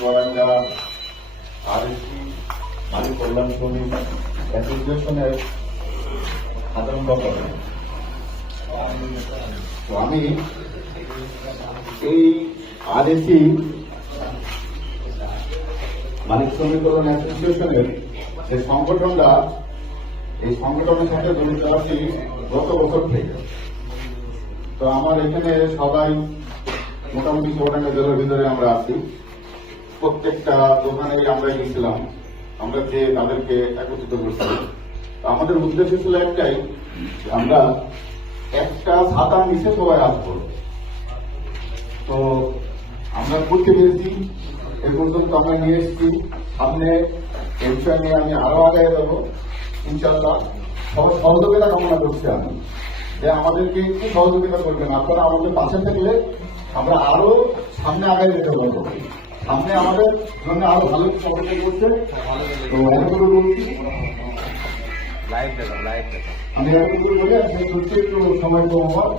Chuadanga RAC মালিক কল্যাণ শ্রমিক অ্যাসোসিয়েশনের সাধারণ সম্পাদক। তো আমি এই আরএসি মালিক শ্রমিক কল্যাণ অ্যাসোসিয়েশনের যে সংগঠনটা, এই সংগঠনের সাথে জড়িত আছি গত বছর থেকে। তো আমার এখানে সবাই মোটামুটি চুয়াডাঙ্গা জেলার ভিতরে আমরা আছি। প্রত্যেকটা দোকানে আমরা গেছিলাম, আমরা যে তাদেরকে একত্রিত করছিলাম। আমাদের উদ্দেশ্য ছিল একটাই, আমরা একটা ছাতার নিচে সবাই আসবো। তো আমরা করতে পেরেছি, এ পর্যন্ত আমরা নিয়ে এসেছি। সামনে এই বিষয় নিয়ে আমি আরো আগে যাবো ইনশাআল্লাহ। সহযোগিতা কামনা করছি আমি, যে আমাদেরকে একটু সহযোগিতা করবেন। আপনারা আমাদের পাশে থাকলে আমরা আরো সামনে আগায় যেতে পারবো। সামনে আমাদের জন্য আরো ভালো সহযোগিতা করছে। তো এতগুলো বলছি, আমি এতগুলো বলে একটু সময় কম হওয়ার